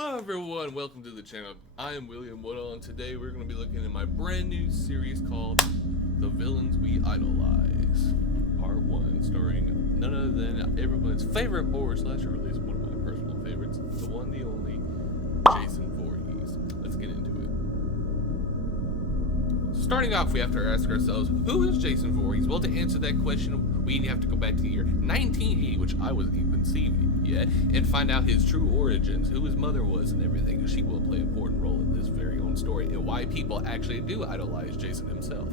Hello everyone, welcome to the channel. I am William Woodall, and today we're going to be looking at my brand new series called The Villains We Idolize, Part 1, starring none other than everyone's favorite horror slasher, or at least one of my personal favorites, the one, the only, Jason Voorhees. Let's get into it. Starting off, we have to ask ourselves, who is Jason Voorhees? Well, to answer that question, we have to go back to the year 1980, which I wasn't even conceived yet, and find out his true origins, who his mother was, and everything, because she will play an important role in this very own story, and why people actually do idolize Jason himself.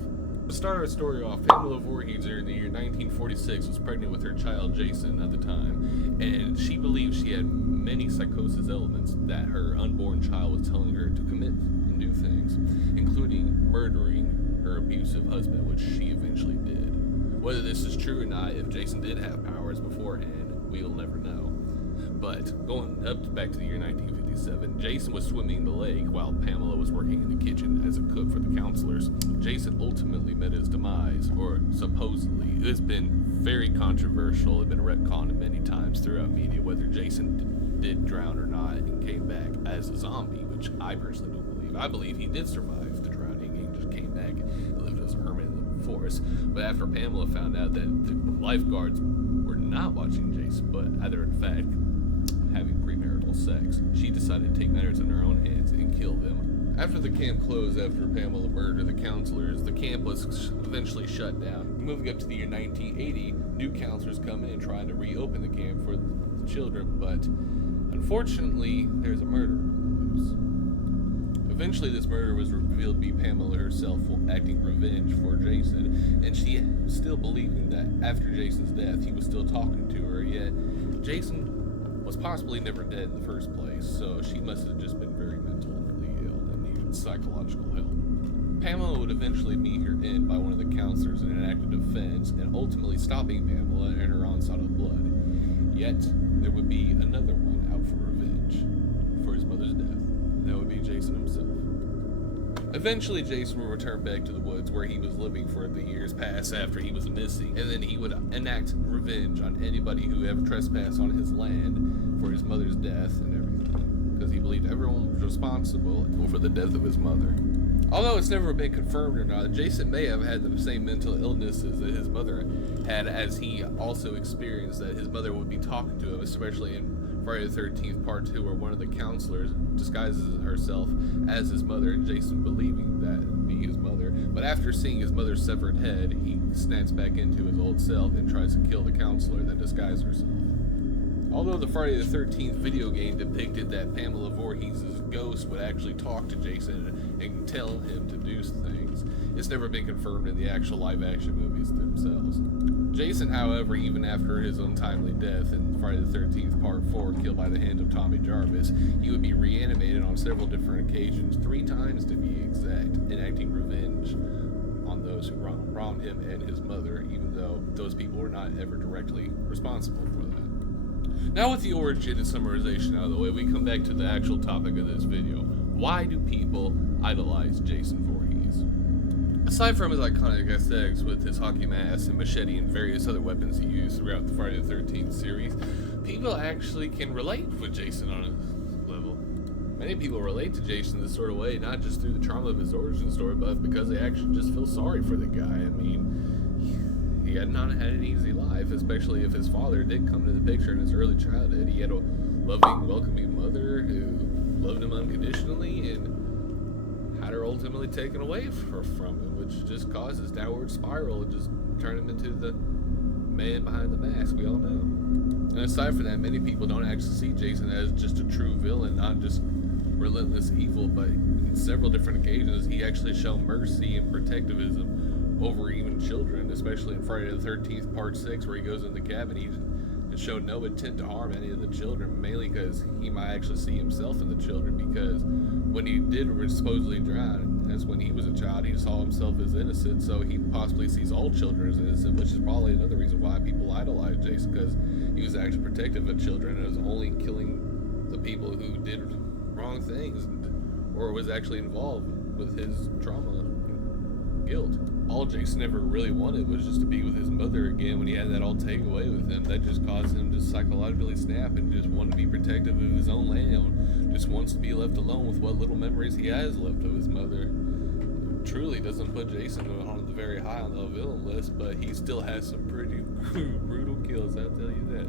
To start our story off, Pamela Voorhees in the year 1946 was pregnant with her child Jason at the time, and she believed she had many psychosis elements that her unborn child was telling her to commit and do things, including murdering her abusive husband, which she eventually did. Whether this is true or not, if Jason did have powers beforehand, we'll never know. But going up back to the year 1957, Jason was swimming in the lake while Pamela was working in the kitchen as a cook for the counselors. Jason ultimately met his demise, or supposedly. It has been very controversial. It's been retconned many times throughout media whether Jason did drown or not and came back as a zombie, which I personally don't believe. I believe he did survive the drowning and just came back and lived as a hermit in the forest. But after Pamela found out that the lifeguards were not watching Jason, but either in fact having premarital sex, she decided to take matters in her own hands and kill them. After the camp closed after Pamela murdered the counselors, the camp was eventually shut down. Moving up to the year 1980, new counselors come in trying to reopen the camp for the children, but unfortunately, there's a murderer loose. Eventually, this murder was revealed to be Pamela herself acting revenge for Jason, and she was still believing that after Jason's death, he was still talking to her, yet Jason was possibly never dead in the first place, so she must have just been very mentally ill and needed psychological help. Pamela would eventually meet her end by one of the counselors in an act of defense, and ultimately stopping Pamela and her onslaught of blood. Yet, there would be another one out for revenge for his mother's death, and that would be Jason himself. Eventually, Jason would return back to the woods where he was living for the years past after he was missing, and then he would enact revenge on anybody who ever trespassed on his land for his mother's death and everything, because he believed everyone was responsible for the death of his mother. Although it's never been confirmed or not, Jason may have had the same mental illnesses that his mother had, as he also experienced that his mother would be talking to him, especially in Friday the 13th Part 2, where one of the counselors disguises herself as his mother, and Jason believing that be his mother. But after seeing his mother's severed head, he snaps back into his old self and tries to kill the counselor that disguised herself. Although the Friday the 13th video game depicted that Pamela Voorhees' ghost would actually talk to Jason and tell him to do things, it's never been confirmed in the actual live-action movies themselves. Jason, however, even after his untimely death in Friday the 13th Part 4, killed by the hand of Tommy Jarvis, he would be reanimated on several different occasions, 3 times to be exact, enacting revenge on those who wronged him and his mother, even though those people were not ever directly responsible for that. Now with the origin and summarization out of the way, we come back to the actual topic of this video. Why do people idolize Jason Voorhees? Aside from his iconic aesthetics with his hockey mask and machete and various other weapons he used throughout the Friday the 13th series, people actually can relate with Jason on a level. Many people relate to Jason this sort of way, not just through the trauma of his origin story, but because they actually just feel sorry for the guy. I mean, he had not had an easy life, especially if his father did come into the picture in his early childhood. He had a loving, welcoming mother who loved him unconditionally and had her ultimately taken away from him, which just caused his downward spiral and just turned him into the man behind the mask we all know. And aside from that, many people don't actually see Jason as just a true villain, not just relentless evil, but in several different occasions he actually showed mercy and protectivism over even children, especially in Friday the 13th Part 6, where he goes in the cabin. He showed no intent to harm any of the children, mainly because he might actually see himself in the children, because when he did supposedly drown, as when he was a child, he saw himself as innocent, so he possibly sees all children as innocent, which is probably another reason why people idolize Jason, because he was actually protective of children and was only killing the people who did wrong things or was actually involved with his trauma and guilt. All Jason ever really wanted was just to be with his mother again. When he had that all taken away with him, that just caused him to psychologically snap and just want to be protective of his own land, just wants to be left alone with what little memories he has left of his mother. Truly doesn't put Jason on the very high on the villain list, but he still has some pretty brutal kills, I'll tell you that.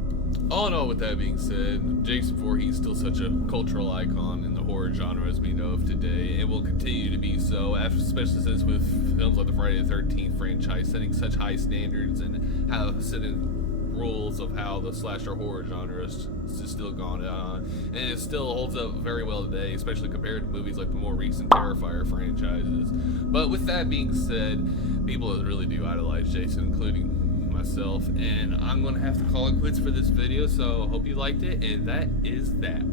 All in all, with that being said, Jason Voorhees is still such a cultural icon in the horror genre as we know of today, and will continue to be so, especially since with films like the Friday the 13th franchise setting such high standards and how setting rules of how the slasher horror genre is still gone on, and it still holds up very well today, especially compared to movies like the more recent Terrifier franchises. But with that being said, people really do idolize Jason, including myself, and I'm gonna have to call it quits for this video, so hope you liked it, and that is that.